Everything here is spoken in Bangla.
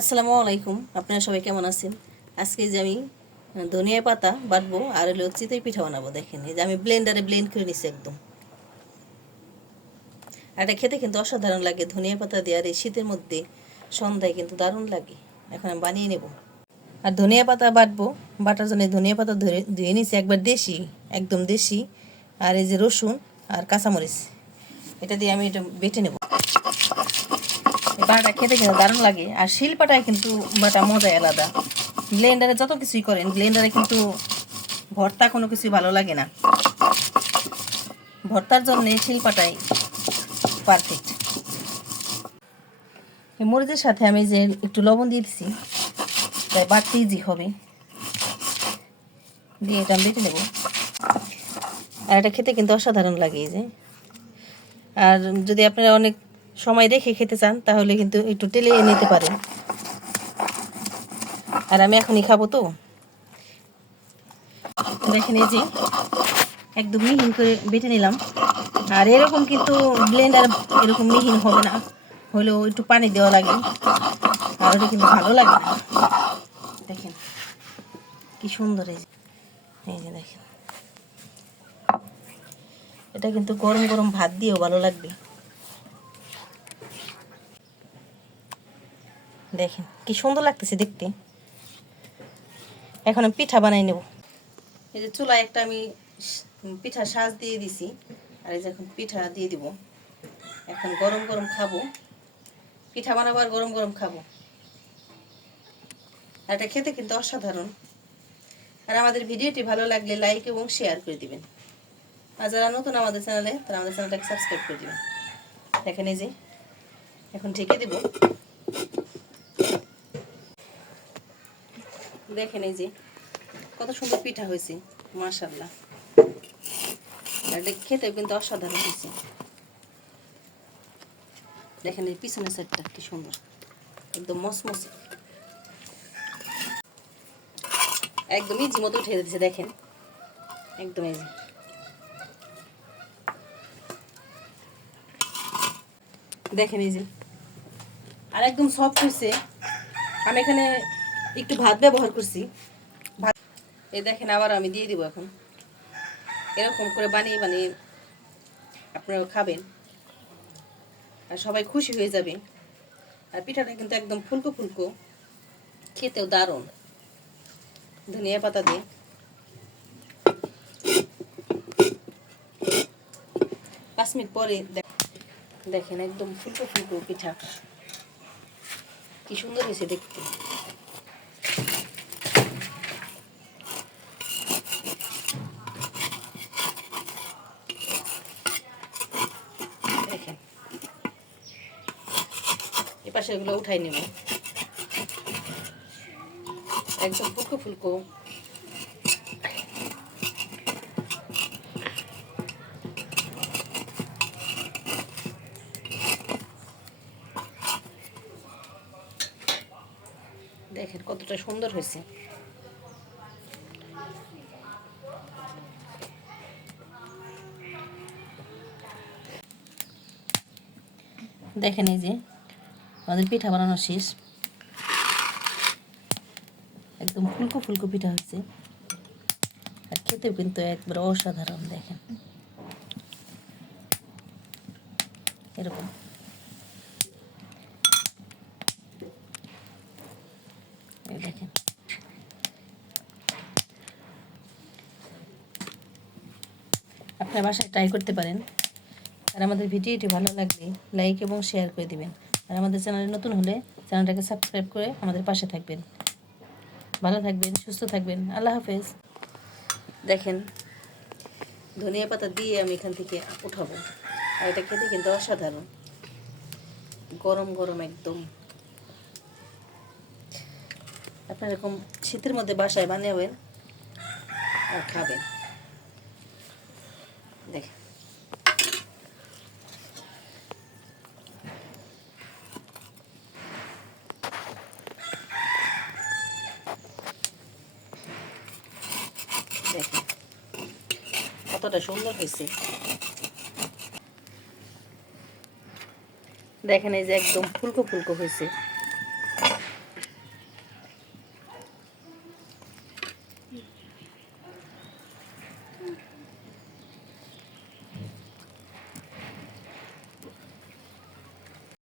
আসসালামু আলাইকুম, আপনারা সবাই কেমন আছেন? আজকে যে আমি ধনিয়া পাতা বাটবো আর হলো চিতই পিঠা বানাবো। দেখেন, এই যে আমি ব্লেন্ডারে ব্লেন্ড করে নিছি একদম। আর এটা খেতে কিন্তু অসাধারণ লাগে ধনিয়া পাতা দিয়ে, আর এই শীতের মধ্যে সন্ধ্যায় কিন্তু দারুণ লাগে। এখন আমি বানিয়ে নেব। আর ধনিয়া পাতা বাটবো, বাটার জন্য ধনিয়া পাতা ধুয়ে নিছি একবার, দেশি, একদম দেশি। আর এই যে রসুন আর কাঁচামরিচ, এটা দিয়ে আমি এটা বেটে নেব। বাটা খেতে কিন্তু দারুণ লাগে, আর শিলপাটায় কিন্তু বাটা মজাই আলাদা। ব্লেন্ডারে যত কিছুই করেন, ব্লেন্ডারে কিন্তু ভর্তা কোনো কিছুই ভালো লাগে না। ভর্তার জন্য শিলপাটাই পারফেক্ট। এই মরিচের সাথে আমি যে একটু লবণ দিয়ে দিচ্ছি, তাই বাটতে ইজি হবে। দিয়ে এটা আমি বেটে নেব। আর এটা খেতে কিন্তু অসাধারণ লাগে। এই যে, আর যদি আপনারা অনেক সময় রেখে খেতে চান তাহলে কিন্তু একটু টেলে নিতে পারেন। আর আমি এখনই খাবো তো। দেখেন, এই যে একদম মিহিন করে বেটে নিলাম। আর এরকম কিন্তু ব্লেন্ডার এরকম মিহিন হবে না, হলেও একটু পানি দেওয়া লাগে, আর ওটা কিন্তু ভালো লাগে না। দেখেন কি সুন্দর। এই যে দেখেন, এটা কিন্তু গরম গরম ভাত দিয়েও ভালো লাগবে। দেখেন কি সুন্দর লাগতেছে দেখতে। এখন আমি পিঠা বানাই নেব। এই যে চুলায় একটা আমি পিঠা সাজ দিয়ে দিছি, আর এই যে এখন পিঠা দিয়ে দিব। এখন গরম গরম খাবো, পিঠা বানাবো আর গরম গরম খাবো। আর এটা খেতে কিন্তু অসাধারণ। আর আমাদের ভিডিওটি ভালো লাগলে লাইক এবং শেয়ার করে দিবেন। আর যারা নতুন আমাদের চ্যানেলে, তারা আমাদের চ্যানেলটাকে সাবস্ক্রাইব করে দিবেন। দেখেন, এই যে এখন ঢেকে দেব। দেখেন এই যে কত সুন্দর পিঠা হয়েছে, মাশাআল্লাহ। আর এটা খেতেও কিন্তু অসাধারণ হয়েছে। দেখেন এই পিছনের সাইডটা কি সুন্দর, একদম মসমসে, একদম ইজি মতো উঠে দিয়েছে। দেখেন একদম এই যে, দেখেন এই যে, আর একদম সফট হয়েছে। আমি এখানে একটু ভাত ব্যবহার করছি। ভাত, এই দেখেন, আবার আমি দিয়ে দিব। এখন এরকম করে বানিয়ে বানিয়ে আপনারা খাবেন, আর সবাই খুশি হয়ে যাবে। আর পিঠাটা কিন্তু একদম ফুলকো ফুলকো, খেতেও দারুণ ধনিয়া পাতা দিয়ে। 5 মিনিট পরে দেখেন একদম ফুলকো ফুলকো পিঠা, কি সুন্দর হয়েছে দেখতে। দেখেন এ পাশে এগুলো উঠাই নেব। একদম ফুলকো ফুলকো। দেখেন কতটা সুন্দর হয়েছে। দেখেন এই যে আমাদের পিঠা বানানো শেষ, একদম ফুলকো ফুলকো পিঠা হয়েছে, আর খেতেও কিন্তু একবার অসাধারণ। দেখেন এরকম। এই দেখেন, আপনার বাসায় ট্রাই করতে পারেন। আর আমাদের ভিডিওটি ভালো লাগলে লাইক এবং শেয়ার করে দিবেন। আর আমাদের চ্যানেলে নতুন হলে চ্যানেলটাকে সাবস্ক্রাইব করে আমাদের পাশে থাকবেন। ভালো থাকবেন, সুস্থ থাকবেন। আল্লাহ হাফেজ। দেখেন ধনিয়া পাতা দিয়ে আমি এখান থেকে উঠাবো, আর এটা খেতে কিন্তু অসাধারণ, গরম গরম একদম। আপনার এরকম শীতের মধ্যে বাসায় বানাবেন আর খাবেন। দেখেন দেখেন কতটা সুন্দর হয়েছে। দেখেন এই যে একদম ফুলকো ফুলকো হয়েছে।